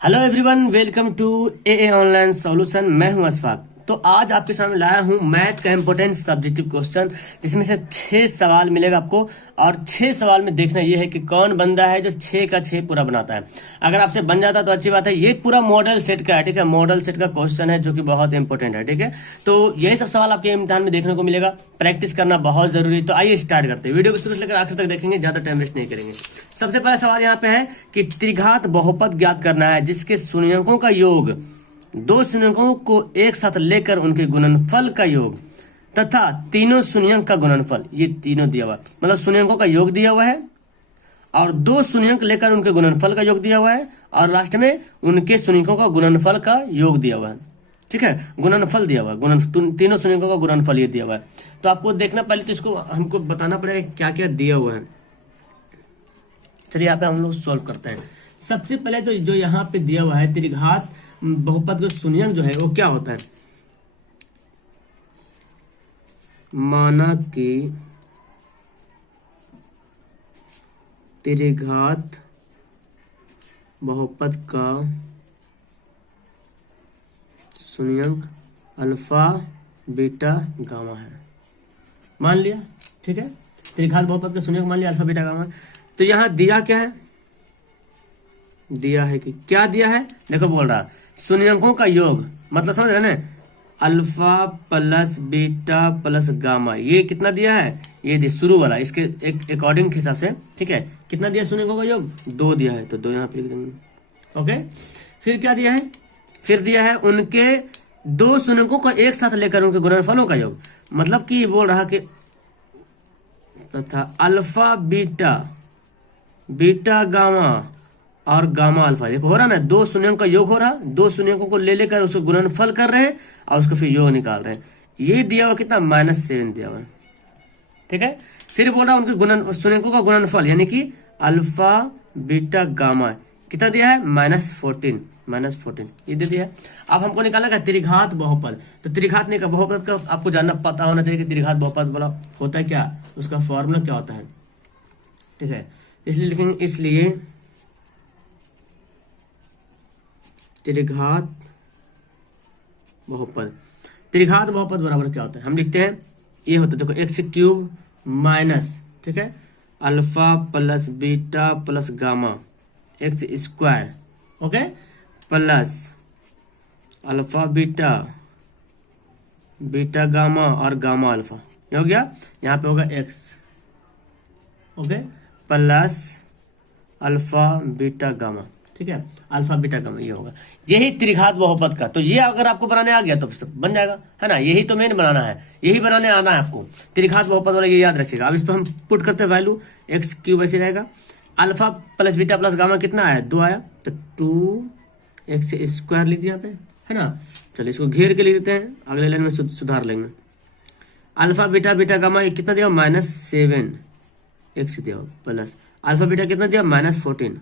Hello everyone, welcome to a online solution. मैं हूं अशफाक। तो आज आपके सामने लाया हूं मैथ का इंपॉर्टेंट सब्जेक्टिव क्वेश्चन, जिसमें से 6 सवाल मिलेगा आपको। और 6 सवाल में देखना यह है कि कौन बंदा है जो 6 का 6 पूरा बनाता है। अगर आपसे बन जाता तो अच्छी बात है। ये पूरा मॉडल सेट का है, ठीक है। मॉडल सेट का क्वेश्चन है जो कि बहुत इंपॉर्टेंट है, ठीक है। तो यही सब सवाल आपके इम्तिहान में देखने को मिलेगा। प्रैक्टिस करना बहुत जरूरी। तो आइए स्टार्ट करते हैं। वीडियो को शुरू से लेकर आखिर तक देखेंगे, ज्यादा टाइम वेस्ट नहीं करेंगे। सबसे पहला सवाल यहाँ पे है कि त्रिघात बहुपद ज्ञात करना है जिसके शून्यकों का योग दो शून्यकों को एक साथ लेकर उनके गुणनफल का योग तथा तीनों शून्यक का गुणनफल। ये तीनों दिया हुआ है, मतलब शून्यकों का योग दिया हुआ है और दो शून्यक लेकर उनके गुणनफल का योग दिया हुआ है और लास्ट में उनके शून्यकों का गुणनफल का योग दिया हुआ है, ठीक है। गुणनफल दिया हुआ है, तीनों शून्यकों का गुणनफल ये दिया हुआ है। तो आपको देखना, पहले तो इसको हमको बताना पड़ेगा क्या क्या दिया हुआ है। चलिए यहाँ पे हम लोग सॉल्व करते हैं। सबसे पहले तो जो यहाँ पे दिया हुआ है त्रिघात बहुपद का शून्यक जो है वो क्या होता है। माना कि त्रिघात बहुपद का शून्यक अल्फा बीटा गामा है, मान लिया, ठीक है। त्रिघात बहुपद का शून्यक मान लिया अल्फा बीटा गामा। तो यहां दिया क्या है, दिया है कि क्या दिया है, देखो बोल रहा शून्यकों का योग, मतलब समझ रहे ना, alpha plus beta plus gamma. ये कितना दिया है, ये दिया शुरू वाला, इसके एक अकॉर्डिंग के हिसाब से, ठीक है। कितना दिया शून्यकों का योग, 2 दिया है, तो 2 यहाँ पे लिख देंगे, ओके। फिर क्या दिया है, फिर दिया है उनके दो शून्यकों को एक साथ लेकर उनके गुणनफलों का योग। मतलब कि बोल रहा कि तथा अल्फा बीटा बीटा गामा और गामा अल्फा, देखो हो रहा ना, दो शून्यों का योग हो रहा, दो शून्यों को ले लेकर उसको गुणनफल कर रहे हैं और उसको फिर योग निकाल रहे हैं। ये दिया हुआ कितना, -7 दिया हुआ, ठीक है। फिर बोल रहा उनके गुणन शून्यों का गुणनफल यानी कि अल्फा बीटा गामा कितना दिया है, -14 ये दे दिया है। अब हमको निकालना है त्रिघात बहुपद। तो त्रिघात नहीं का बहुपद का आपको जानना पता होना चाहिए कि त्रिघात बहुपद वाला होता है क्या, उसका फॉर्मूला क्या होता है, ठीक है। इसलिए लिखेंगे, इसलिए त्रिघात बहुपद, त्रिघात बहुपद बराबर क्या होता है, हम लिखते हैं ये होता है, देखो x³ माइनस, ठीक है, alpha plus beta plus gamma x², okay, plus alpha beta beta gamma और गामा अल्फा, ये हो गया। यहाँ पे होगा x, okay, plus alpha beta gamma, ठीक है, अल्फा बीटा गामा, ये होगा। यही त्रिघात बहुपद का। तो ये अगर आपको बनाने आ गया तो सब बन जाएगा, है ना। यही तो मेन बनाना है, यही बनाने आना है आपको, त्रिघात बहुपद वाला, ये याद रखिएगा। अब इस पर हम पुट करते हैं वैल्यू, x³ ऐसे रहेगा, alpha plus beta plus gamma कितना आया, 2 आया, तो 2x² लिख दिया यहाँ पे, है ना। चलिए इसको घेर के लिख देते हैं, अगले लाइन में सुधार लेंगे। अल्फा बीटा बीटा गामा कितना दिया, -7 x दिया, प्लस अल्फा बीटा कितना दिया, -14।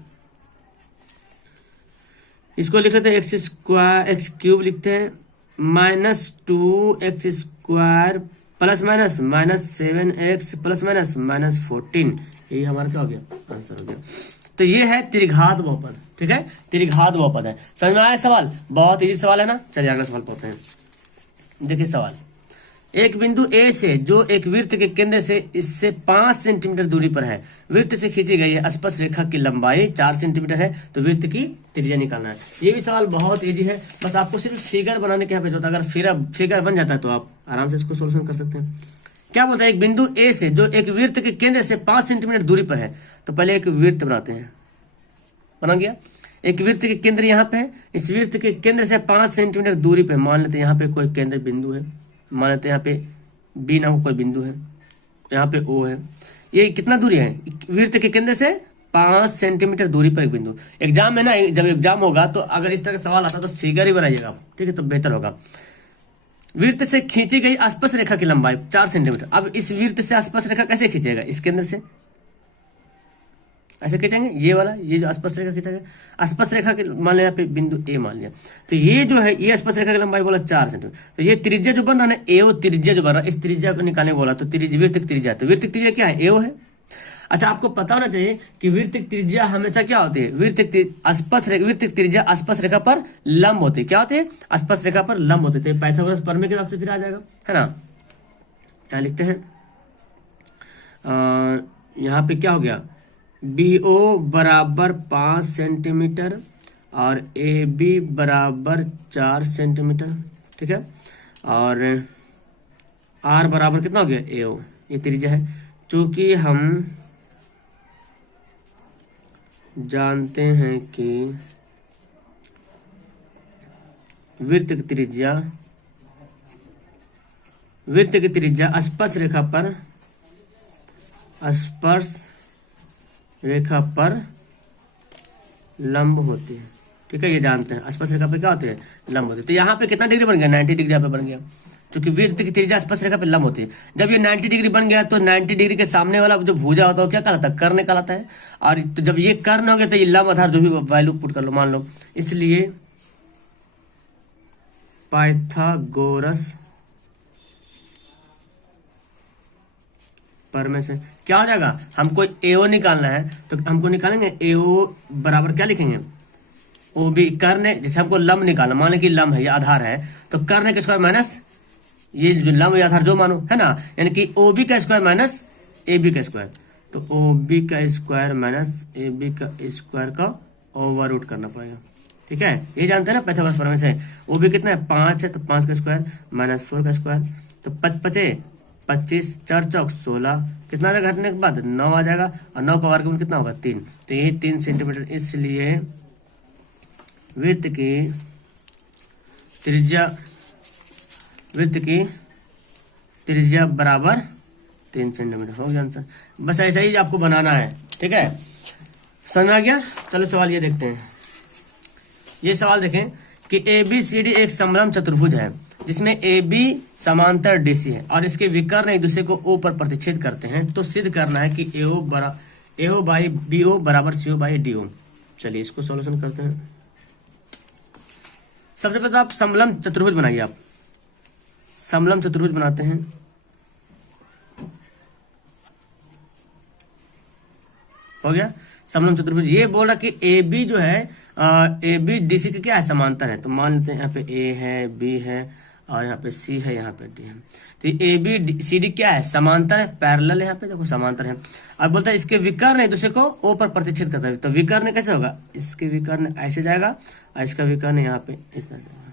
इसको लिख लेते हैं x³ लिखते हैं, -2x² plus minus -7x plus minus -14। यही हमारा क्या हो गया, आंसर हो गया। तो ये है त्रिघात बहुपद, ठीक है, त्रिघात बहुपद है। समझ में आया सवाल, बहुत इजी सवाल है ना। चलिए अगला सवाल पढ़ते हैं। देखिए सवाल, एक बिंदु ए से जो एक वृत्त के केंद्र से इससे 5 सेंटीमीटर दूरी पर है, वृत्त से खींची गई है स्पर्श रेखा की लंबाई 4 सेंटीमीटर है, तो वृत्त की त्रिज्या निकालना है। ये भी सवाल बहुत इजी है, बस आपको सिर्फ फिगर बनाने के यहाँ पे होता है। अगर फिगर बन जाता है तो आप आराम से इसको सोल्यूशन कर सकते हैं। क्या बोलता है, एक बिंदु ए से जो एक वृत्त के केंद्र से 5 सेंटीमीटर दूरी पर है। तो पहले एक वृत्त बनाते हैं, बना गया। एक वृत्त के केंद्र यहाँ पे है, इस वृत्त के केंद्र से 5 सेंटीमीटर दूरी पे मान लेते हैं यहाँ पे कोई केंद्र बिंदु है, मान लेते हैं यहाँ पे बी नाम कोई बिंदु है, यहाँ पे ओ है। ये कितना दूरी है, वृत्त के केंद्र से 5 सेंटीमीटर दूरी पर एक बिंदु। एग्जाम में ना, जब एग्जाम होगा तो अगर इस तरह का सवाल आता तो फिगर ही बनाइएगा, ठीक है, तो बेहतर होगा। वृत्त से खींची गई स्पर्श रेखा की लंबाई 4 सेंटीमीटर। अब इस वृत्त से स्पर्श रेखा कैसे खींचेगा, इस केंद्र से ऐसे खींचेंगे, ये वाला, ये जो स्पर्श रेखा खींचेगा, स्पर्श रेखा के मान लिया यहाँ पे बिंदु ए मान लिया, तो ये जो है ये स्पर्श रेखा की लंबाई बोला 4 सेंटीमीटर। तो ये त्रिज्या जो बन रहा है ना, एओ त्रिज्या जो बन रहा है, इस त्रिज्या को निकालने बोला, तो त्रिज्या वृत्त की त्रिज्या, तो वृत्त की त्रिज्या क्या है, एओ है, अच्छा, आपको पता होना चाहिए कि वृत्त त्रिज्या हमेशा क्या होती है, वृत्त त्रिज्या स्पर्श रेखा पर लंब होती है। क्या होती है? स्पर्श रेखा पर लंब होती है। पाइथागोरस प्रमेय के हिसाब से फिर आ जाएगा, है ना। यहाँ लिखते हैं, यहाँ पे क्या हो गया, BO बराबर 5 सेंटीमीटर और AB बराबर 4 सेंटीमीटर, ठीक है। और R बराबर कितना हो गया, AO, ये त्रिज्या है। चूंकि हम जानते हैं कि वृत्त की त्रिज्या स्पर्श रेखा पर लंब होती है, ठीक है। ये जानते हैं स्पर्श रेखा पर क्या होती है, लंब होती है। तो यहाँ पे कितना डिग्री बन गया, 90 डिग्री यहाँ पे बन गया, क्योंकि वृत्त की त्रिज्या स्पर्श रेखा पे लंब होती है। जब ये 90 डिग्री बन गया तो 90 डिग्री के सामने वाला जो भुजा होता है वो क्या कहलाता है, कर्ण कहलाता है। और तो जब ये कर्ण हो गया तो ये लंब आधार जो भी वैल्यू पुट कर लो, मान लो। इसलिए पाइथागोरस प्रमेय से क्या हो जाएगा, हमको AO निकालना है तो हमको निकालेंगे AO बराबर क्या लिखेंगे, OB कर्ण, जैसे हमको लंब निकालना, मान लें कि लंब है, ये आधार है, तो कर्ण के स्क्वायर माइनस ये जो लंब या आधार जो मानो, है ना, यानी कि OB का स्क्वायर माइनस AB का स्क्वायर। तो OB का स्क्वायर माइनस AB का स्क्वायर का ओवर रूट करना पड़ेगा, ठीक है। ये जानते हैं ना पाइथागोरस प्रमेय से। OB कितना है, 5 है, तो 5 का स्क्वायर माइनस 4 का स्क्वायर, तो 5 5 25, 4 चौक 16, कितना आ जाएगा घटने के बाद 9 आ जाएगा, और 9 का वर्गमूल कितना होगा, 3, तो यही 3 सेंटीमीटर। इसलिए वृत्त की त्रिज्या बराबर 3 सेंटीमीटर हो गया आंसर। बस ऐसा ही आपको बनाना है, ठीक है। समझ में आ गया। चलो सवाल ये देखते हैं। ये सवाल देखें कि ABCD एक समलंब चतुर्भुज है जिसमें AB समांतर DC है और इसके विकर्ण एक दूसरे को O पर प्रतिच्छेद करते हैं। तो सिद्ध करना है कि AO बाई BO बराबर CO बाई DO। चलिए इसको सॉल्यूशन करते हैं। सबसे पहले तो आप समलंब चतुर्भुज बनाइए। आप समलंब चतुर्भुज बनाते हैं। हो गया समलंब चतुर्भुज। ये बोल रहा कि AB जो है AB DC के क्या है, समांतर है। तो मान लेते हैं यहाँ पे A है, B है और यहाँ पे C है, यहाँ पे D है। तो AB CD क्या है, समांतर है, पैरेलल है। यहाँ पे देखो समांतर है। अब बोलता है इसके विकर्ण एक दूसरे को O पर प्रतिच्छेद करता है। तो विकर्ण कैसे होगा, इसके विकर्ण ऐसे जाएगा और इसका विकर्ण यहाँ पे इस तरह से।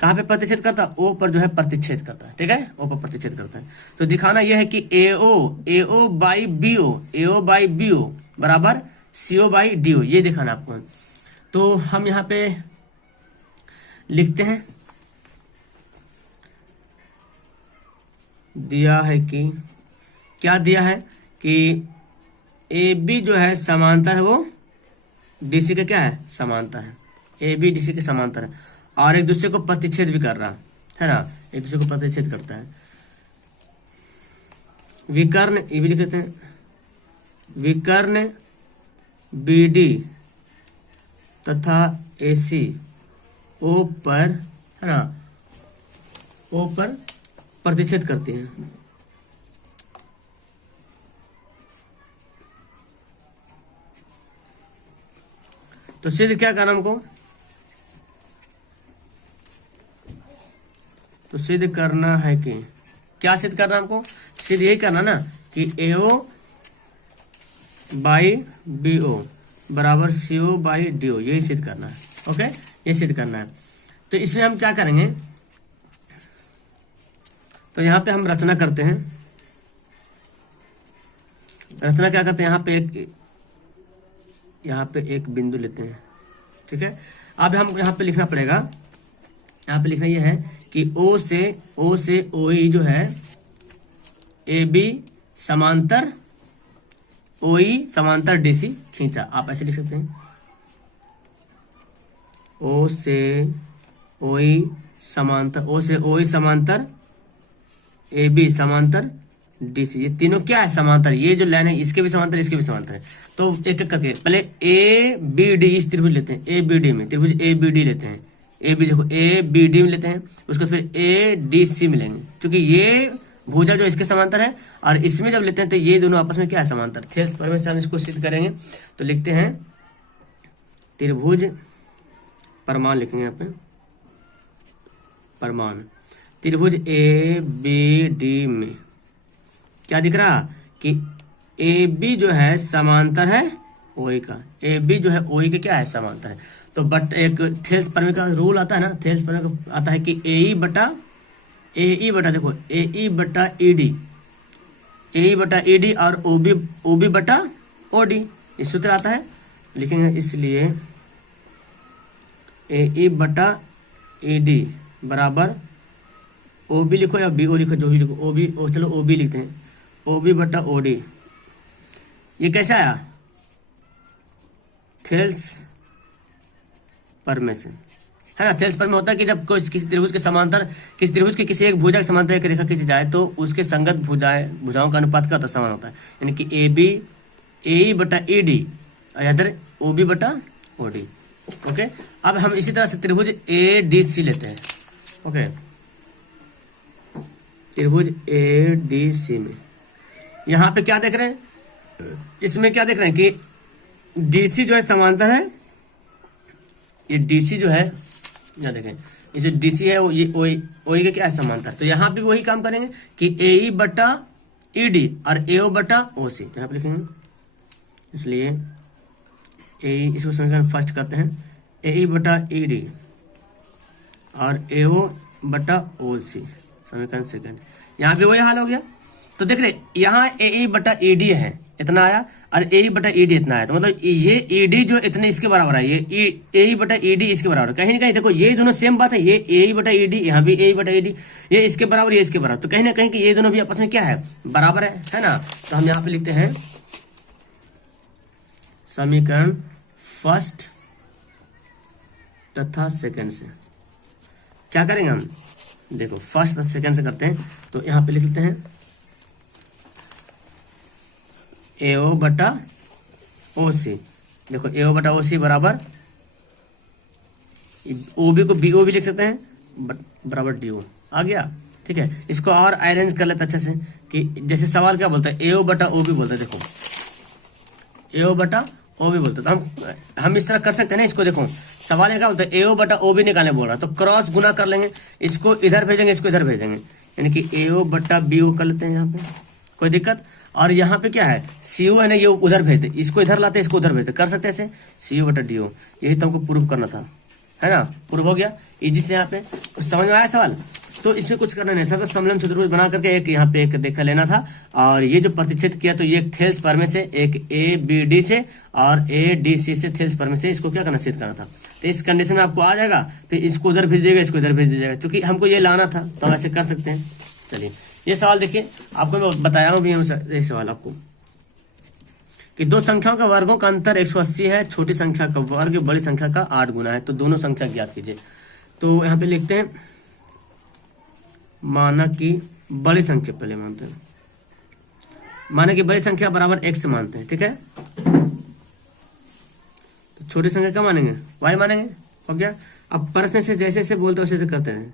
कहाँ पे प्रतिच्छेद करता है, O पर जो है प्रतिच्छेद करता है, ठीक है, O पर प्रतिच्छेद करता है। तो दिखाना यह है कि AO बाई BO बराबर CO बाई DO, ये दिखाना आपको। तो हम यहाँ पे लिखते हैं, दिया है कि क्या दिया है कि AB जो है समांतर है, वो DC के क्या है, समांतर है। AB DC के समांतर है और एक दूसरे को प्रतिच्छेद भी कर रहा है ना, एक दूसरे को प्रतिच्छेद करता है। विकर्ण ये भी लिख लेते हैं, विकर्ण BD तथा AC O पर, है ना, O पर प्रतिच्छेद करते हैं। तो सिद्ध क्या करना हमको, तो सिद्ध करना है कि क्या सिद्ध करना हमको, सिद्ध यही करना ना कि AO बाई BO बराबर CO बाई DO, यही सिद्ध करना है। ओके, ये सिद्ध करना है। तो इसमें हम क्या करेंगे, तो यहाँ पे हम रचना करते हैं। रचना क्या करते हैं, यहाँ पे एक बिंदु लेते हैं, ठीक है। अब हम यहाँ पे लिखना पड़ेगा, यहाँ पे लिखना ये है कि O से OE जो है AB समांतर OE समांतर DC खींचा। आप ऐसे लिख सकते हैं, O से OE समांतर AB समांतर DC, ये तीनों क्या है, समांतर। ये जो लाइन है इसके भी समांतर, इसके भी समांतर है। तो एक एक करके पहले ABD इस त्रिभुज लेते हैं, ABD में त्रिभुज ABD लेते हैं। AB देखो ABD में लेते हैं, उसके बाद फिर ADC मिलेंगे, क्योंकि ये भुजा जो इसके समांतर है, और इसमें जब लेते हैं तो ये दोनों आपस में क्या है, समांतर। थेल्स प्रमेय से हम इसको सिद्ध करेंगे। तो लिखते हैं त्रिभुज परमाण, लिखेंगे यहाँ पे परमाण। त्रिभुज ए बी डी में क्या दिख रहा कि ए बी जो है समांतर है ओई का, ए बी जो है ओई के क्या है, समांतर है। तो बट एक थेल्स प्रमेय का रूल आता है ना, थेल्स प्रमेय का आता है कि ए ई बटा देखो ए ई बटा ई डी और ओ बी बटा ओ डी, इस सूत्र आता है, लिखेंगे इसलिए ए ई बटा ई डी बराबर ओ बी लिखो या बी ओ लिखो, जो भी लिखो, ओ बी चलो ओ बी लिखते हैं, ओ बी बटा ओ डी। ये कैसे आया, थेल्स प्रमेय से, है ना। थेल्स प्रमेय होता है कि जब कोई किसी त्रिभुज के समांतर, किसी त्रिभुज के किसी एक भुजा के समांतर एक रेखा खींची जाए तो उसके संगत भुजाओं का अनुपात क्या होता है, समान होता है। यानी कि ए बी ए बटा ई डी और इधर ओ बी बटा ओ डी। ओके, अब हम इसी तरह से त्रिभुज ए डी सी लेते हैं। ओके, त्रिभुज ए डी सी में यहाँ पे क्या देख रहे हैं, इसमें क्या देख रहे हैं कि डीसी जो है समांतर है, ये डीसी जो है, या देखें ये जो डीसी है वो ये ओई के क्या है, समांतर। तो यहाँ पे वही काम करेंगे कि ए ई बटा ई डी और ए ओ बटा ओ सी, यहाँ पे लिखेंगे, इसलिए ए, इसको समीकरण फर्स्ट करते हैं, ए ई बटा ई डी और ए ओ बटा ओ सी, समीकरण सेकंड। यहाँ पे वही हाल हो गया। तो देख रहे यहाँ ए ई बटा ई डी है, इतना आया, और ए ई बटा ई डी इतना आया। तो मतलब ये ई डी जो इतने इसके बराबर है, ये ए ई बटा ई डी इसके बराबर है। कहीं ना कहीं देखो ये दोनों सेम बात है, ये ए ई बटा ई डी, यहाँ भी ए ई बटा ई डी, ये इसके बराबर, ये इसके बराबर। तो कहीं ना कहीं कि ये दोनों भी आपस में क्या है, बराबर है ना। तो हम यहाँ पे लिखते हैं समीकरण फर्स्ट तथा सेकंड से क्या करेंगे हम, देखो फर्स्ट तथा सेकंड से करते हैं। तो यहाँ पे लिखते हैं ए ओ बटा ओ सी, देखो ए ओ बटा ओ सी बराबर ओ बी को बी ओ भी लिख सकते हैं बराबर डी ओ, आ गया। ठीक है, इसको और अरेंज कर लेते अच्छे से कि जैसे सवाल क्या बोलता है, ए ओ बटा ओ बी बोलता है, देखो ए ओ बटा ओ बी बोलता है। तो हम इस तरह कर सकते हैं ना, इसको देखो सवाल क्या बोलता है, ए ओ बटा ओ बी निकालने बोल रहा है, तो क्रॉस गुना कर लेंगे, इसको इधर भेजेंगे, इसको इधर भेजेंगे, यानी कि ए ओ बटा बी ओ कर लेते हैं यहाँ पे, कोई दिक्कत। और यहाँ पे क्या है, सी ओ है ना, ये उधर भेजते, इसको इधर लाते, इसको उधर भेजते, कर सकते हैं ऐसे, सी ओ बटा डी ओ, यही तो हमको प्रूव करना था, है ना। प्रूव हो गया इजी से। यहाँ पे कुछ समझ में आया सवाल, तो इसमें कुछ करना नहीं था, बस समलम चतुर्भुज बना करके एक यहाँ पे एक रेखा लेना था, और ये जो प्रतिच्छेद किया तो ये एक थेल्स प्रमेय से, एक ए बी डी से और ए डी सी से थेल्स प्रमेय से इसको क्या करना, सिद्ध करना था। तो इस कंडीशन में आपको आ जाएगा, फिर इसको उधर भेज देगा, इसको इधर भेज दीजिएगा, क्योंकि हमको ये लाना था, तो हम ऐसे कर सकते हैं। चलिए ये सवाल देखिए, आपको मैं बताया हूँ भी ये सवाल आपको कि दो संख्याओं का वर्गों का अंतर 180 है, छोटी संख्या का वर्ग बड़ी संख्या का 8 गुना है, तो दोनों संख्या ज्ञात कीजिए। तो यहाँ पे लिखते हैं माना कि बड़ी संख्या, पहले मानते हैं, माना कि बड़ी संख्या बराबर x मानते हैं, ठीक है। तो छोटी संख्या क्या मानेंगे, y मानेंगे, हो गया। अब प्रश्न से जैसे जैसे बोलते हैं वैसे करते हैं।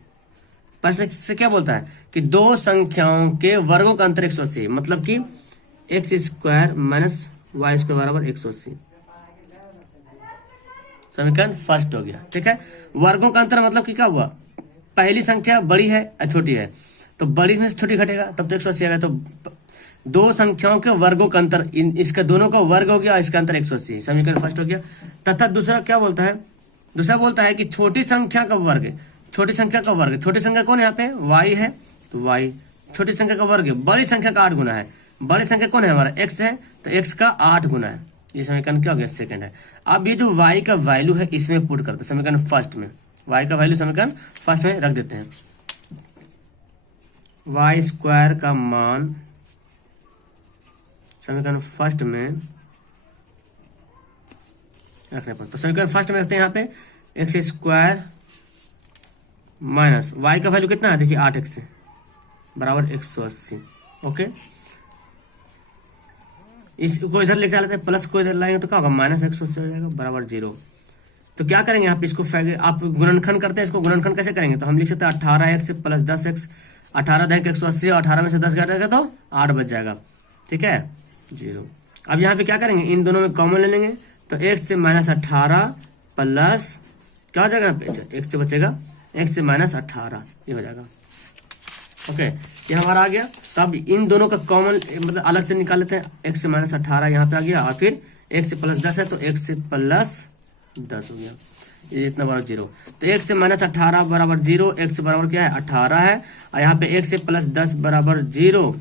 प्रश्न से क्या बोलता है कि दो संख्याओं के वर्गों का अंतर 180, मतलब कि X square minus Y square बराबर 180, समीकरण फर्स्ट हो गया, ठीक है। वर्गों का अंतर मतलब कि क्या हुआ, पहली संख्या बड़ी है या छोटी है, तो बड़ी में से छोटी घटेगा तब तो 180 आएगा। तो दो संख्याओं के वर्गों का अंतर, इसका दोनों का वर्ग हो गया, इसका अंतर 180, समीकरण फर्स्ट हो गया। तथा दूसरा क्या बोलता है, दूसरा बोलता है कि छोटी संख्या का वर्ग, छोटी संख्या का वर्ग, छोटी संख्या कौन है यहाँ पे, y है, तो y छोटी संख्या का वर्ग, बड़ी संख्या का 8 गुना है, बड़ी संख्या कौन है हमारा x है, तो x का 8 गुना है, ये समीकरण क्या हो गया, सेकंड है। अब ये जो y का वैल्यू है इसमें पुट करते हैं समीकरण फर्स्ट में, y का वैल्यू समीकरण फर्स्ट में रख देते हैं, y स्क्वायर का मान समीकरण फर्स्ट में रखने पर, तो समीकरण फर्स्ट में रखते हैं यहाँ पे एक्स स्क्वायर माइनस y का वैल्यू कितना है, देखिए 8x बराबर 180। ओके, इसको इधर लेके लेते हैं, प्लस को इधर लाएंगे तो क्या होगा, माइनस 180 हो जाएगा बराबर 0। तो क्या करेंगे यहाँ पे इसको आप गुणनखंड करते हैं, इसको गुणनखंड कैसे करेंगे? तो हम लिख सकते हैं 18x प्लस 10x, 18 10 180, 18 में से 10 घटेगा तो 8 बच जाएगा, ठीक है 0। अब यहाँ पे क्या करेंगे, इन दोनों में कॉमन ले लेंगे, तो x से माइनस 18 प्लस क्या हो जाएगा यहाँ पे, x से बचेगा x से माइनस 18, ये हो जाएगा। ओके, ये हमारा आ गया। तो अब इन दोनों का कॉमन मतलब अलग से निकाल लेते हैं, x से माइनस 18 यहाँ पे आ गया, और फिर x से प्लस 10 है तो x से प्लस 10 हो गया, ये इतना बराबर 0। तो x से माइनस 18 बराबर 0, x बराबर क्या है 18 है, और यहाँ पे x से प्लस 10 बराबर 0,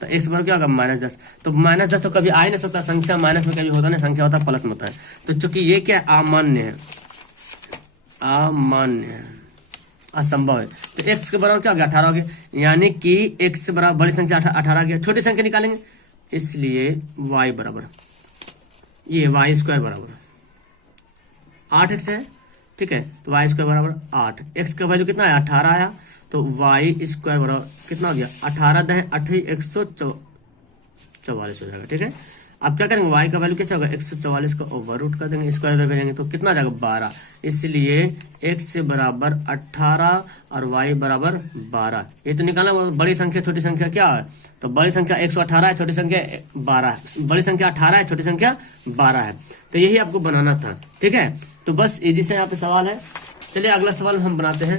तो x बराबर क्या होगा -10। तो -10 तो कभी आ ही नहीं सकता, संख्या माइनस में कभी होता नहीं, संख्या होता है प्लस में होता है। तो चूंकि ये क्या अमान्य है, अमान्य है, असंभव है, तो x के बराबर क्या हो गया 18 हो गया, यानी कि x से बराबर बड़ी संख्या 18 आ गया, छोटी संख्या निकालेंगे, इसलिए y बराबर ये y² बराबर 8x है, ठीक है। तो y² बराबर 8, x का वैल्यू कितना है 18 आया, तो y² बराबर कितना हो गया 18 10 28 144 हो जाएगा, ठीक है। अब क्या करेंगे, y का वैल्यू कैसे होगा 144 का ओवर रूट कर देंगे, स्क्वायर इधर भेजेंगे तो कितना आ जाएगा 12, इसलिए x से बराबर 18 और y बराबर 12। ये तो निकालना बड़ी संख्या छोटी संख्या क्या है, तो बड़ी संख्या 118 है, छोटी संख्या 12 है, बड़ी संख्या 18 है, छोटी संख्या 12 है, तो यही आपको बनाना था, ठीक है। तो बस इजी से यहाँ पे सवाल है। चलिए अगला सवाल हम बनाते हैं।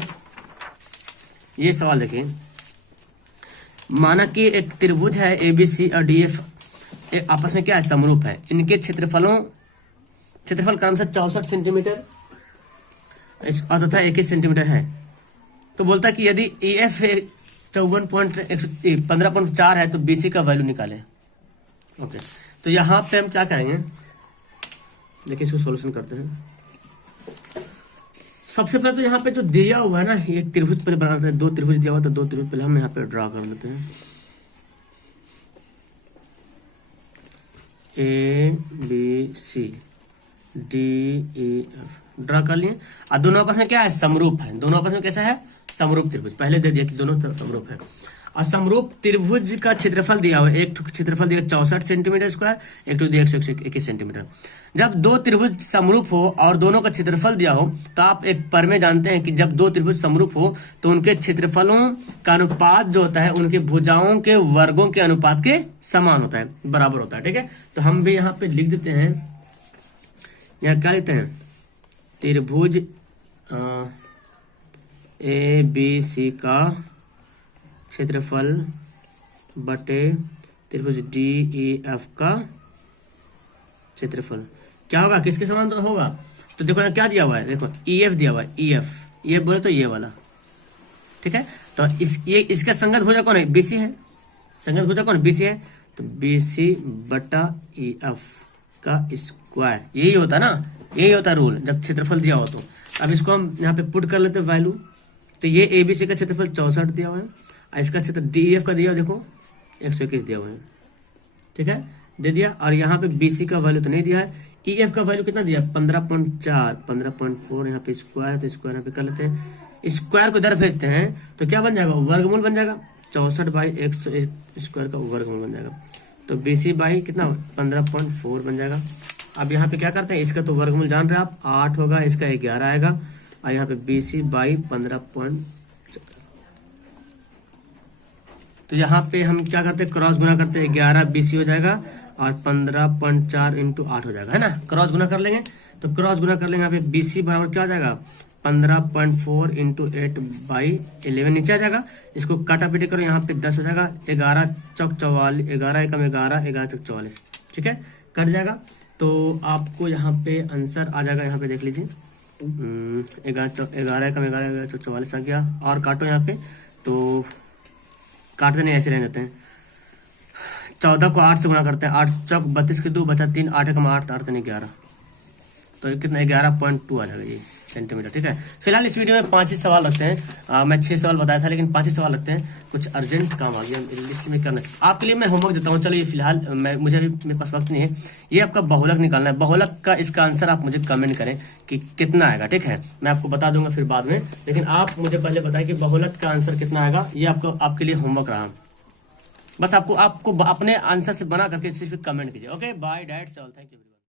ये सवाल देखिए, माना कि एक त्रिभुज है ABC और DF आपस में क्या है समरूप है, इनके क्षेत्रफल क्रमशः 64 सेंटीमीटर और तथा 21 सेंटीमीटर है। तो बोलता है कि यदि EF 15.4 है तो BC का वैल्यू निकालें। ओके, तो यहाँ पे हम क्या करेंगे, देखिए इसको सॉल्यूशन करते हैं। सबसे पहले तो यहाँ पे जो दिया हुआ है ना, ये त्रिभुज पहले बनाते हैं, 2 त्रिभुज दिया हुआ था, 2 त्रिभुज पहले हम यहाँ पे ड्रा कर लेते हैं। ABC DEF ड्रा कर लिए, और दोनों आपस में क्या है समरूप है, दोनों आपस में कैसा है समरूप त्रिभुज, पहले दे दिया कि दोनों समरूप है। और समरूप त्रिभुज का क्षेत्रफल दिया हुआ है, एक क्षेत्रफल दिया 64 सेंटीमीटर स्क्वायर, एक दिया 121 सेंटीमीटर। जब 2 त्रिभुज समरूप हो और दोनों का क्षेत्रफल दिया हो, तो आप एक प्रमेय जानते हैं कि जब 2 त्रिभुज समरूप हो तो उनके क्षेत्रफलों का अनुपात जो होता है उनके भुजाओं के वर्गों के अनुपात के समान होता है, बराबर होता है, ठीक है। तो हम भी यहाँ पे लिख देते हैं, यहाँ क्या लिखते हैं, त्रिभुज ABC का क्षेत्रफल बटे त्रिभुज DEF का क्षेत्रफल क्या होगा, किसके समान तो होगा। तो देखो यहाँ क्या दिया हुआ है, देखो EF दिया हुआ है, EF बोले तो ये वाला, ठीक है। तो इसका संगत भुजा कौन है, BC है, संगत भुजा कौन BC है, तो BC बटा EF का स्क्वायर, यही होता ना, यही होता रूल जब क्षेत्रफल दिया हो तो। अब इसको हम यहाँ पे पुट कर लेते हैं वैल्यू, तो ये ABC का क्षेत्रफल 64 दिया हुआ है, और इसका क्षेत्र DEF का दिया देखो 121 दिया हुआ है, ठीक है, दे दिया। और यहाँ पे BC का वैल्यू तो नहीं दिया है, EF का वैल्यू कितना दिया 15.4 15.4, यहाँ पे स्क्वायर है तो स्क्वायर यहाँ पे कर लेते हैं, स्क्वायर को इधर भेजते हैं तो क्या बन जाएगा वर्गमूल बन जाएगा, 64/101 स्क्वायर का वर्गमूल बन जाएगा, तो BC बाई कितना 15.4 बन जाएगा। अब यहाँ पे क्या करते हैं, इसका तो वर्गमूल जान रहे हैं आप 8 होगा, इसका 11 आएगा, और यहाँ पे BC बाई 15. तो यहाँ पे हम क्या करते हैं क्रॉस गुना करते हैं, 11 BC हो जाएगा और 15.4 इंटू 8 हो जाएगा, है ना। क्रॉस गुना कर लेंगे, तो क्रॉस गुना कर लेंगे, यहाँ पे BC बराबर क्या हो जाएगा 15.4 इंटू 8/11 नीचे आ जाएगा। इसको काटा पीटी करो, यहाँ पे 10 हो जाएगा, 11 चौक 44, 11 एकम 11, 11 चौक 44, ठीक है, कट जाएगा। तो आपको यहाँ पे आंसर आ जाएगा, यहाँ पे देख लीजिए 11 एकम 11, 11 चौक 44 आ गया। और काटो यहाँ पे, तो काटते नहीं ऐसे रहने देते हैं, 14 को 8 से गुणा करते हैं, 8 चौक 32 के 2 बचा 3, 8 एकम 8, 8 नहीं 11, तो कितना 11.2 आ जाएगा ये सेंटीमीटर, ठीक है। फिलहाल इस वीडियो में 5 ही सवाल रखते हैं, मैं 6 सवाल बताया था लेकिन 5 ही सवाल रखते हैं, कुछ अर्जेंट काम आ गया लिस्ट में करना आपके लिए मैं होमवर्क देता हूँ। चलो ये फिलहाल मुझे मेरे पास वक्त नहीं है, ये आपका बहुलक निकालना है, बहुलक का इसका आंसर आप मुझे कमेंट करें कि कितना आएगा, ठीक है, मैं आपको बता दूंगा फिर बाद में, लेकिन आप मुझे पहले बताएं कि बहुलक का आंसर कितना आएगा, ये आपके लिए होमवर्क रहा। बस आपको अपने आंसर से बना करके सिर्फ कमेंट कीजिए। Okay, bye, that's all, thank you.